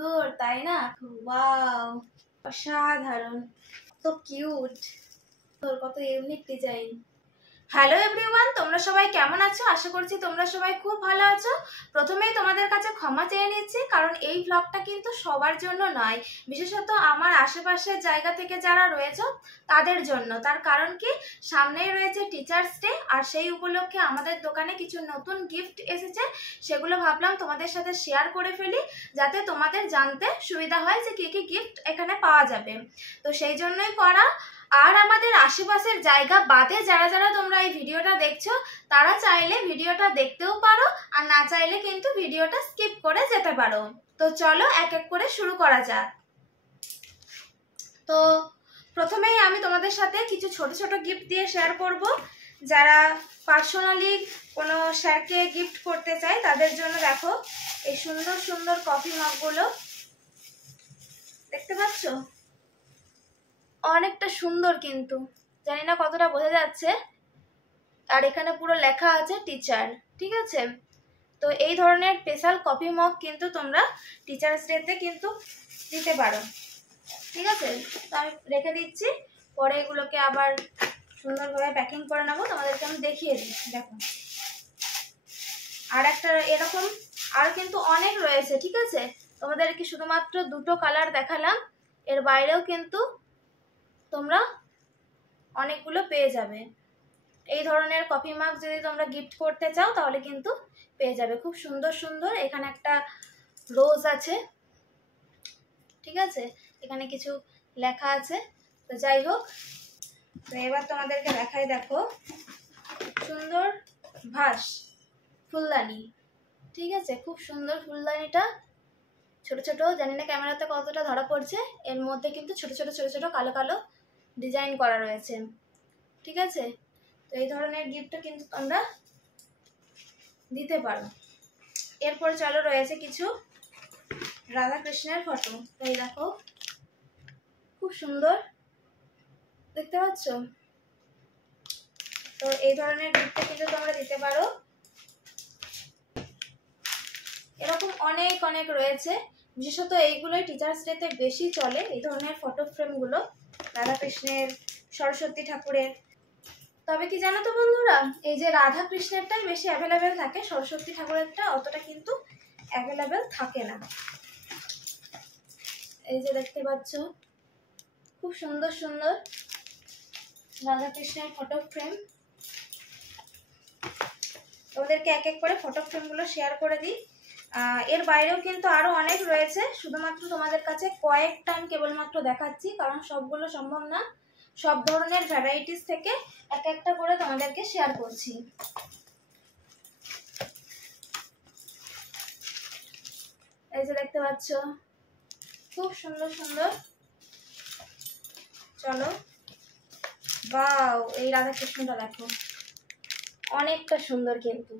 সুন্দর তাই না? ওয়াও, অসাধারণ, কত কিউট, কত ইউনিক ডিজাইন। হ্যালো এভরিওয়ান, তোমরা সবাই কেমন আছো? আশা করছি তোমরা সবাই খুব ভালো আছো। প্রথমেই তোমাদের কাছে ক্ষমা চেয়ে নিচ্ছি, কারণ এই ব্লগটা কিন্তু সবার জন্য নয়, বিশেষত আমার আশেপাশের জায়গা থেকে যারা রয়েছে তাদের জন্য। তার কারণ কি, সামনেই রয়েছে টিচার্স ডে, আর সেই উপলক্ষে আমাদের দোকানে কিছু নতুন গিফট এসেছে। সেগুলো ভাবলাম তোমাদের সাথে শেয়ার করে ফেলি, যাতে তোমাদের জানতে সুবিধা হয় যে কি কি গিফট এখানে পাওয়া যাবে। তো সেই জন্যই করা। আর আমাদের আশেপাশের জায়গা বাদে যারা যারা তোমরা এই ভিডিওটা দেখছো, তারা চাইলে ভিডিওটা দেখতেও পারো, আর না চাইলে কিন্তু ভিডিওটা স্কিপ করে যেতে পারো। তো চলো এক এক করে শুরু করা যাক। তো প্রথমেই আমি তোমাদের সাথে কিছু ছোট ছোট গিফট দিয়ে শেয়ার করব। যারা পার্সোনালি কোনো স্যারকে গিফট করতে চায় তাদের জন্য দেখো এই সুন্দর সুন্দর কফি মগগুলো দেখতে পাচ্ছ, অনেকটা সুন্দর, কিন্তু জানি না কতটা বোঝা যাচ্ছে। আর এখানে পুরো লেখা আছে টিচার, ঠিক আছে? তো এই ধরনের স্পেশাল কফি মগ কিন্তু তোমরা টিচার্স ডেতে কিন্তু দিতে পারো, ঠিক আছে? তো আমি রেখে দিচ্ছি, পরে এগুলোকে আবার সুন্দরভাবে প্যাকিং করে নেবো, তোমাদেরকে আমি দেখিয়ে দিই। দেখো, আর একটা এরকম আর কিন্তু অনেক রয়েছে, ঠিক আছে? তোমাদেরকে শুধুমাত্র দুটো কালার দেখালাম, এর বাইরেও কিন্তু তোমরা অনেকগুলো পেয়ে যাবে। এই ধরনের কফি মাগ যদি তোমরা গিফট করতে চাও তাহলে কিন্তু পেয়ে যাবে, খুব সুন্দর সুন্দর। এখানে একটা রোজ আছে, ঠিক আছে? এখানে কিছু লেখা আছে। তো যাই হোক, তো এবার তোমাদেরকে দেখাই, দেখো সুন্দর ভাস ফুলদানি, ঠিক আছে? খুব সুন্দর ফুলদানিটা, ছোট ছোট, জানি না ক্যামেরাতে কতটা ধরা পড়ছে, এর মধ্যে কিন্তু ছোট ছোট ছোট ছোট কালো কালো ডিজাইন করা রয়েছে, ঠিক আছে? তো এই ধরনের গিফটও কিন্তু তোমরা দিতে পারো। এরপর চলো, রয়েছে কিছু রাধা কৃষ্ণের ফটো। তো এই দেখো, খুব সুন্দর, দেখতে পাচ্ছ? তো এই ধরনের গিফটও কিন্তু তোমরা দিতে পারো। এরকম অনেক অনেক রয়েছে, বিশেষত এইগুলোই টিচার্স ডেতে বেশি চলে, এই ধরনের ফটো ফ্রেমগুলো রাধা কৃষ্ণের, সরস্বতী ঠাকুরের। তবে কি জানো তো বন্ধুরা, এই যে রাধা কৃষ্ণেরটাই বেশি অ্যাভেলেবেল থাকে, সরস্বতী ঠাকুরেরটা অতটা কিন্তু অ্যাভেলেবেল থাকে না। এই যে দেখতে পাচ্ছ, খুব সুন্দর সুন্দর রাধা কৃষ্ণের ফটো ফ্রেম। তোমাদেরকে এক এক করে ফটো ফ্রেমগুলো শেয়ার করে দিই। এর বাইরেও কিন্তু আরো অনেক রয়েছে, শুধুমাত্র তোমাদের কাছে কয়েকটা আমি কেবলমাত্র দেখাচ্ছি, কারণ সবগুলো সম্ভব না। সব ধরনের ভ্যারাইটিস থেকে এক একটা করে তোমাদেরকে শেয়ার করছি। এই যে দেখতে পাচ্ছ, খুব সুন্দর সুন্দর। চলো, বাও, এই রাধা কৃষ্ণটা দেখো, অনেকটা সুন্দর, কিন্তু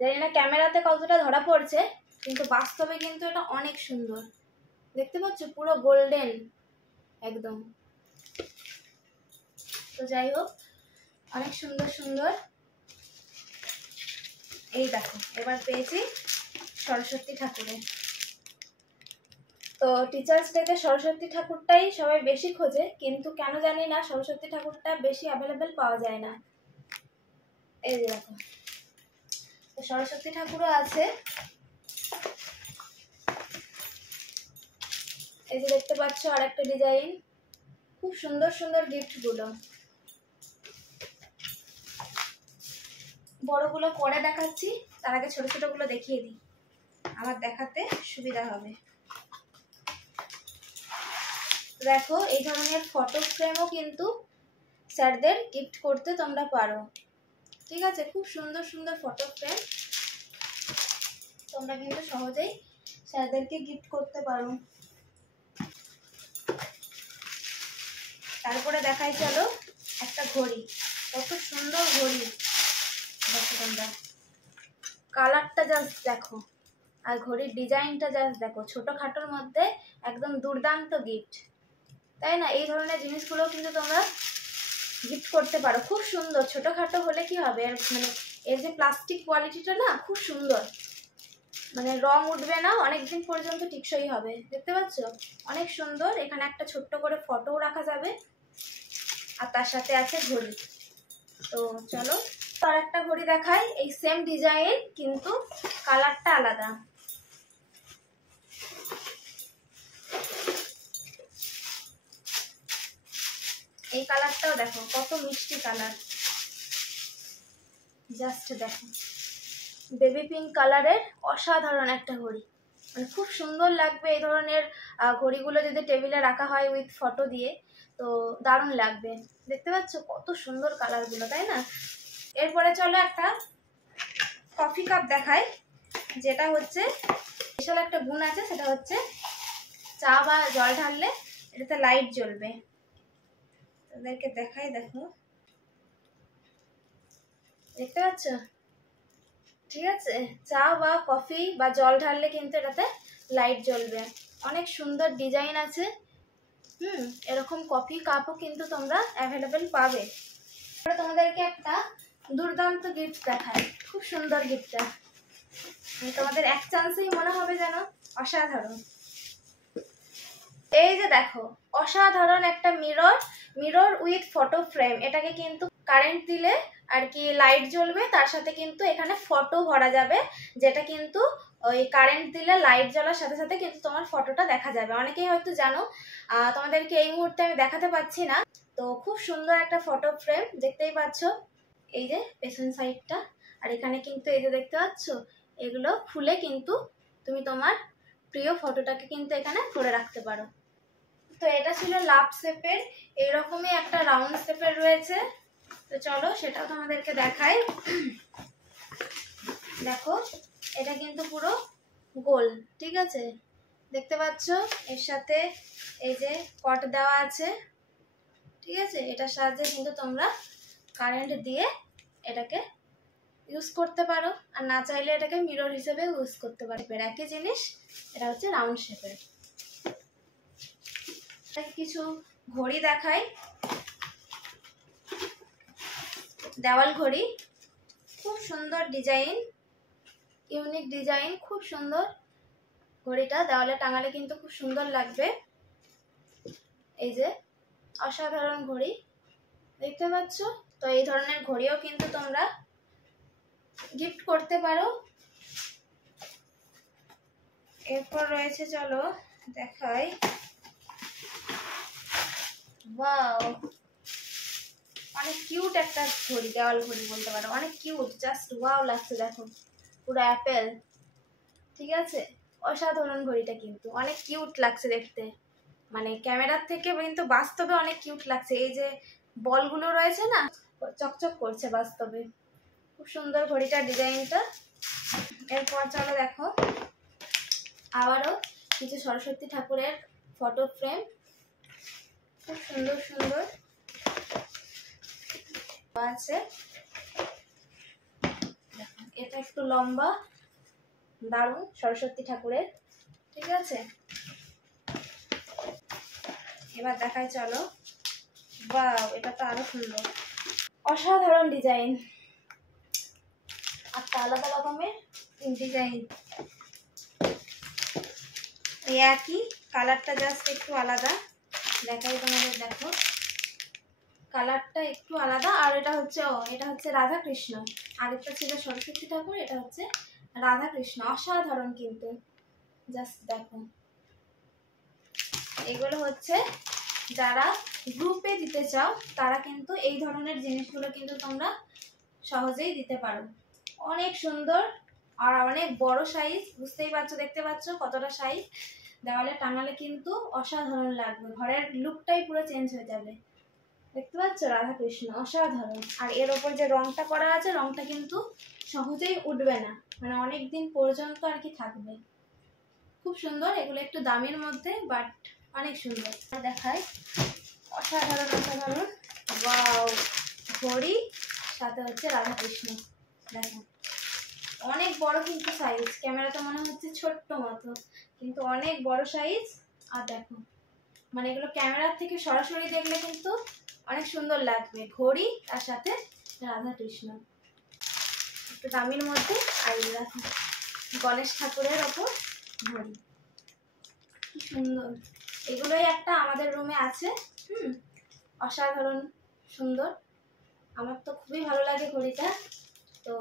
জানি না ক্যামেরাতে কতটা ধরা পড়ছে, কিন্তু বাস্তবে কিন্তু এটা অনেক সুন্দর, দেখতে পাচ্ছ? পুরো গোল্ডেন একদম। তো যাই হোক, অনেক সুন্দর সুন্দর। এই দেখো, এবার পেয়েছি সরস্বতী ঠাকুরের। তো টিচার্স ডেতে সরস্বতী ঠাকুরটাই সবাই বেশি খোঁজে, কিন্তু কেন জানি না সরস্বতী ঠাকুরটা বেশি অ্যাভেলেবেল পাওয়া যায় না। এই যে দেখো, তো সরস্বতী ঠাকুরও আছে। এই যে দেখতে পাচ্ছ আর একটা ডিজাইন, খুব সুন্দর সুন্দর গিফটগুলো। বড়গুলো পরে দেখাচ্ছি, তার আগে ছোট ছোটগুলো দেখিয়ে দিই, আমার দেখাতে সুবিধা হবে। দেখো, এই ধরনের ফটো ফ্রেমও কিন্তু স্যারদের গিফট করতে তোমরা পারো, ঠিক আছে? খুব সুন্দর সুন্দর ফটো ফ্রেম তোমরা কিন্তু সহজেই স্যারদেরকে গিফট করতে পারো। তারপরে দেখাই চলো একটা ঘড়ি, কত সুন্দর ঘড়ি দেখো তোমরা, কালারটা জাস্ট দেখো, আর ঘড়ির ডিজাইনটা জাস্ট দেখো, ছোটখাটোর মধ্যে একদম দুর্দান্ত গিফট, তাই না? এই ধরনের জিনিসগুলো কিন্তু তোমরা গিফট করতে পারো, খুব সুন্দর। ছোটখাটো হলে কি হবে, মানে এর যে প্লাস্টিক কোয়ালিটিটা না, খুব সুন্দর, মানে রং উঠবে না, অনেক দিন পর্যন্ত টিকসই হবে। দেখতে পাচ্ছ অনেক সুন্দর। এখানে একটা ছোট্ট করে ফটোও রাখা যাবে, আর তার সাথে আছে ঘড়ি। তো চলো আর একটা ঘড়ি দেখাই, এই সেম ডিজাইন কিন্তু কালারটা আলাদা। এই কালারটাও দেখো কত মিষ্টি কালার, জাস্ট দেখো বেবি পিঙ্ক কালারের অসাধারণ একটা ঘড়ি। মানে খুব সুন্দর লাগবে এই ধরনের ঘড়িগুলো যদি টেবিলে রাখা হয় উইথ ফটো দিয়ে, তো দারুণ লাগবে। দেখতে পাচ্ছ কত সুন্দর কালারগুলো, তাই না? এরপরে চলো একটা কফি কাপ দেখাই, যেটা হচ্ছে স্পেশাল একটা গুণ আছে, সেটা হচ্ছে চা বা জল ঢাললে এটাতে লাইট জ্বলবে। তাদেরকে দেখাই, দেখো দেখতে পাচ্ছ? ঠিক আছে, চা বা কফি বা জল ঢাললে কিন্তু এটাতে লাইট জ্বলবে। অনেক সুন্দর ডিজাইন আছে। এরকম কফি কাপও কিন্তু তোমরা অ্যাভেলেবেল পাবে। তোমাদেরকে একটা দুর্দান্ত গিফট দেখাই, খুব সুন্দর গিফটটা। তোমাদের এক চান্সেই মনে হবে যেন অসাধারণ। এই যে দেখো অসাধারণ একটা মিরর উইথ ফটো ফ্রেম। এটাকে কিন্তু কারেন্ট দিলে আর কি লাইট জ্বলবে, তার সাথে কিন্তু এখানে ফটো ভরা যাবে, যেটা কিন্তু ওই কারেন্ট দিলে লাইট জ্বলার সাথে সাথে কিন্তু তোমার ফটোটা দেখা যাবে। অনেকেই হয়তো জানো, তোমাদেরকে এই মুহূর্তে আমি দেখাতে পাচ্ছি না। তো খুব সুন্দর একটা ফটো ফ্রেম, দেখতেই পাচ্ছ এই যে পেছন সাইডটা। আর এখানে কিন্তু এই যে দেখতে পাচ্ছ, এগুলো খুলে কিন্তু তুমি তোমার প্রিয় ফটোটাকে কিন্তু এখানে ধরে রাখতে পারো। তো এটা ছিল লাভ শেপের, এইরকমই একটা রাউন্ড শেপের রয়েছে। তো চলো সেটাও তোমাদেরকে দেখাই। দেখো এটা কিন্তু পুরো গোল, ঠিক আছে? দেখতে পাচ্ছ এর সাথে এই যে কট দেওয়া আছে, ঠিক আছে? এটার সাহায্যে কিন্তু তোমরা কারেন্ট দিয়ে এটাকে ইউজ করতে পারো, আর না চাইলে এটাকে মিরর হিসেবে ইউজ করতে পারো। একই জিনিস, এটা হচ্ছে রাউন্ড শেপের। কিছু ঘড়ি দেখাই, দেওয়াল ঘড়ি, খুব সুন্দর ডিজাইন, ইউনিক ডিজাইন, খুব সুন্দর। ঘড়িটা দেওয়ালে টাঙালে কিন্তু খুব সুন্দর লাগবে। এই যে অসাধারণ ঘড়ি, দেখতে পাচ্ছ? তো এই ধরনের ঘড়িও কিন্তু তোমরা গিফট করতে পারো। এরপর রয়েছে, চলো দেখাই, ওয়াও অনেক কিউট একটা ঘড়ি, দেওয়াল ঘড়ি বলতে পারো, অনেক কিউট, জাস্ট ওয়াও লাগছে। দেখো পুরো অ্যাপেল, ঠিক আছে? অসাধারণ ঘড়িটা কিন্তু অনেক কিউট লাগছে দেখতে, মানে ক্যামেরার থেকে কিন্তু বাস্তবে অনেক কিউট লাগছে। এই যে বলগুলো রয়েছে না, চকচক করছে বাস্তবে, খুব সুন্দর ঘড়িটার ডিজাইনটা। এরপর চলো দেখো আবারও কিছু সরস্বতী ঠাকুরের ফটো ফ্রেম, খুব সুন্দর সুন্দর আছে। এটা একটু লম্বা, দারুণ সরস্বতী ঠাকুরের, ঠিক আছে? এবার দেখাই চলো, বাহ এটা তো আরো সুন্দর, অসাধারণ ডিজাইন, একটা আলাদা রকমের ডিজাইন। এই একই কালারটা জাস্ট একটু আলাদা, দেখাই তোমাদের। দেখো কালারটা একটু আলাদা। আর এটা হচ্ছে এটা হচ্ছে রাধা কৃষ্ণ, আরেকটা ছিল সরস্বতী ঠাকুর, এটা হচ্ছে রাধা কৃষ্ণ। অসাধারণ কিন্তু, জাস্ট দেখো। এগুলো হচ্ছে যারা গ্রুপে দিতে চাও তারা কিন্তু এই ধরনের জিনিসগুলো কিন্তু তোমরা সহজেই দিতে পারো। অনেক সুন্দর আর অনেক বড় সাইজ, বুঝতেই পারছো, দেখতে পাচ্ছ কতটা সাইজ। দেওয়ালে টাঙালে কিন্তু অসাধারণ লাগবে, ঘরের লুকটাই পুরো চেঞ্জ হয়ে যাবে। দেখতে পাচ্ছ রাধা কৃষ্ণ, অসাধারণ। আর এর ওপর যে রংটা করা আছে, রংটা কিন্তু সহজেই উঠবে না, মানে অনেক দিন পর্যন্ত আর কি থাকবে। খুব সুন্দর, এগুলো একটু দামের মধ্যে, বাট অনেক সুন্দর। দেখায় অসাধারণ অসাধারণ, ওয়াও ঘড়ি, সাথে হচ্ছে রাধা কৃষ্ণ। দেখো অনেক বড় কিন্তু সাইজ, ক্যামেরাতে মনে হচ্ছে ছোট্ট মতো, কিন্তু অনেক বড় সাইজ। আর দেখো মানে এগুলো ক্যামেরার থেকে সরাসরি দেখলে কিন্তু অনেক সুন্দর লাগবে। ঘড়ি তার সাথে রাধা কৃষ্ণ, একটু দামির মধ্যে। আর দেখো গণেশ ঠাকুরের ওপর ঘড়ি, কি সুন্দর। এগুলোই একটা আমাদের রুমে আছে। অসাধারণ সুন্দর, আমার তো খুবই ভালো লাগে ঘড়িটা। তো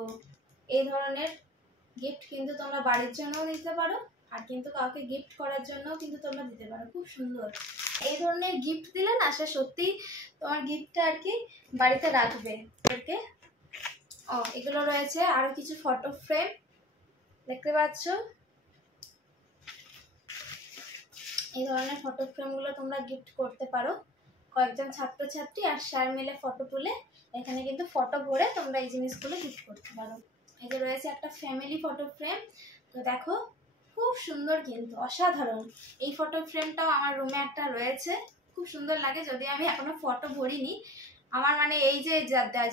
এই ধরনের গিফট কিন্তু তোমরা বাড়ির জন্যও দিতে পারো, আর কিন্তু কাউকে গিফট করার জন্যও কিন্তু তোমরা দিতে পারো। খুব সুন্দর এই ধরনের গিফট দিলে না, সে সত্যি তোমার গিফটটা আর কি বাড়িতে রাখবে। এগুলো রয়েছে আরো কিছু ফটো ফ্রেম, দেখতে পাচ্ছ। এই ধরনের ফটো ফ্রেমগুলো তোমরা গিফট করতে পারো। কয়েকজন ছাত্রছাত্রী আর স্যার মিলে ফটো তুলে এখানে কিন্তু ফটো ভরে তোমরা এই জিনিসগুলো গিফট করতে পারো। এই যে রয়েছে একটা ফ্যামিলি ফটো ফ্রেম, তো দেখো খুব সুন্দর কিন্তু অসাধারণ। এই ফটো ফ্রেমটাও আমার রুমে একটা রয়েছে, খুব সুন্দর লাগে। যদি আমি এখনো ফটো ভরিনি, আমার মানে এই যে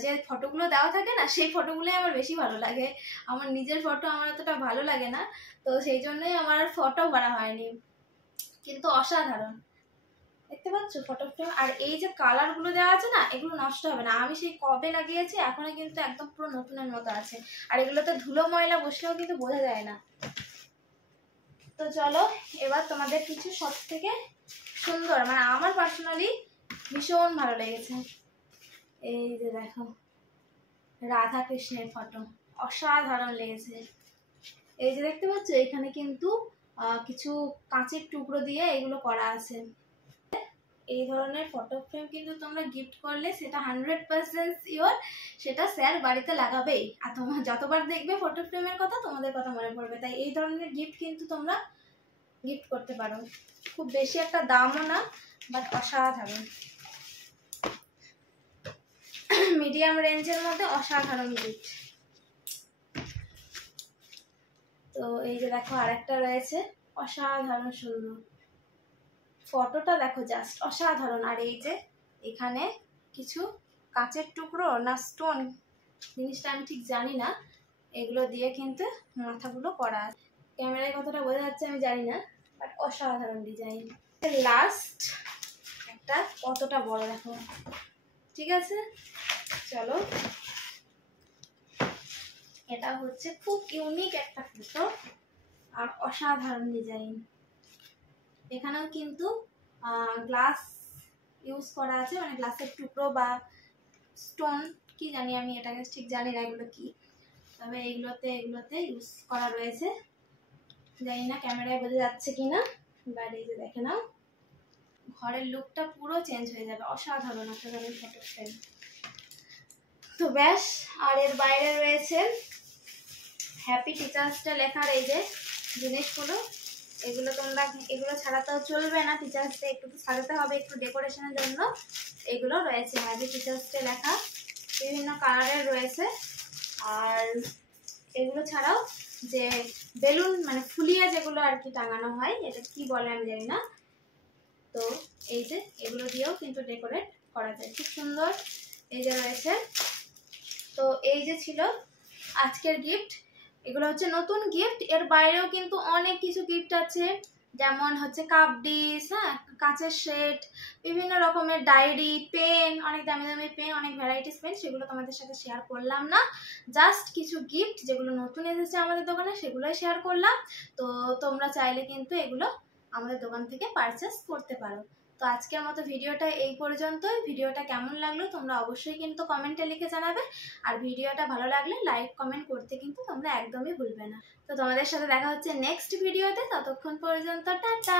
যে ফটোগুলো দেওয়া থাকে না, সেই ফটোগুলোই আমার বেশি ভালো লাগে। আমার নিজের ফটো আমার অতটা ভালো লাগে না, তো সেই জন্যই আমার ফটো ভরা হয়নি। কিন্তু অসাধারণ, দেখতে পাচ্ছ ফটো ফ্রেম। আর এই যে কালার গুলো দেওয়া আছে না, এগুলো নষ্ট হবে না। আমি সেই কবে লাগিয়েছি, এখনো কিন্তু একদম পুরো নতুনের মতো আছে। আর এগুলোতে ধুলো ময়লা বসলেও কিন্তু বোঝা যায় না। তো চলো এবার তোমাদের কিছু সব থেকে সুন্দর, মানে আমার পার্সোনালি ভীষণ ভালো লেগেছে, এই যে দেখো রাধা কৃষ্ণের ফটো, অসাধারণ লেগেছে। এই যে দেখতে পাচ্ছ, এখানে কিন্তু কিছু কাঁচের টুকরো দিয়ে এগুলো করা আছে। এই ধরনের ফটো ফ্রেম কিন্তু তোমরা গিফট করলে সেটা 100% শিওর সেটা স্যার বাড়িতে লাগাবেই। আর তোমরা যতবার দেখবে ফটো ফ্রেমের কথা, তোমাদের কথা মনে পড়বে। তাই এই ধরনের গিফট কিন্তু তোমরা গিফট করতে পারো। খুব বেশি একটা দামও না, বাট অসাধারণ, মিডিয়াম রেঞ্জের মধ্যে অসাধারণ গিফট। তো এই যে দেখো আরেকটা রয়েছে, অসাধারণ সুন্দর। ফটোটা দেখো জাস্ট অসাধারণ। আর এই যে এখানে কিছু কাঁচের টুকরো না স্টোন, জিনিসটা আমি ঠিক জানি না, এগুলো দিয়ে কিন্তু মাথাগুলো করা আছে। ক্যামেরায় কতটা বোঝা যাচ্ছে আমি জানি না, বাট অসাধারণ ডিজাইন। লাস্ট একটা কতটা বড় দেখো, ঠিক আছে চলো। এটা হচ্ছে খুব ইউনিক একটা ফটো আর অসাধারণ ডিজাইন। এখানেও কিন্তু গ্লাস ইউজ করা আছে, মানে গ্লাসের টুকরো বা স্টোন কি জানি আমি, এটাকে ঠিক জানি না এগুলো কি, তবে এগুলোতে ইউজ করা রয়েছে। জানি না ক্যামেরায় বোঝা যাচ্ছে কিনা, বাট এই যে দেখে নাও, ঘরের লুকটা পুরো চেঞ্জ হয়ে যাবে। অসাধারণ অসাধারণ ফটো ফ্রেম। তো ব্যাস, আর এর বাইরে রয়েছে হ্যাপি টিচার্স ডে লেখার এই যে জিনিসগুলো, এগুলো তোমরা এগুলো ছাড়া তো চলবে না। টিচার্স ডে একটু তো সাজাতে হবে, একটু ডেকোরেশনের জন্য এগুলো রয়েছে। হ্যাপি টিচার্স ডে লেখা বিভিন্ন কালারের রয়েছে। আর এগুলো ছাড়াও যে বেলুন, মানে ফুলিয়ে যেগুলো আর কি টাঙানো হয়, এটা কি বলে আমি জানি না, তো এই যে এগুলো দিয়েও কিন্তু ডেকোরেট করা যায়, খুব সুন্দর। এই যে রয়েছে। তো এই যে ছিল আজকের গিফট, এগুলো হচ্ছে নতুন গিফট। এর বাইরেও কিন্তু অনেক কিছু গিফট আছে, যেমন হচ্ছে কাপ ডিশ, হ্যাঁ, কাঁচের সেট, বিভিন্ন রকমের ডায়েরি, পেন, অনেক দামি দামি পেন, অনেক ভ্যারাইটিস পেন, সেগুলো তোমাদের সাথে শেয়ার করলাম না। জাস্ট কিছু গিফট যেগুলো নতুন এসেছে আমাদের দোকানে, সেগুলোই শেয়ার করলাম। তো তোমরা চাইলে কিন্তু এগুলো আমাদের দোকান থেকে পারচেস করতে পারো। তো আজকের মতো ভিডিওটা এই পর্যন্তই। ভিডিওটা কেমন লাগলো তোমরা অবশ্যই কিন্তু কমেন্টে লিখে জানাবে। আর ভিডিওটা ভালো লাগলে লাইক কমেন্ট করতে কিন্তু তোমরা একদমই ভুলবে না। তো তোমাদের সাথে দেখা হচ্ছে নেক্সট ভিডিওতে, ততক্ষণ পর্যন্ত টাটা।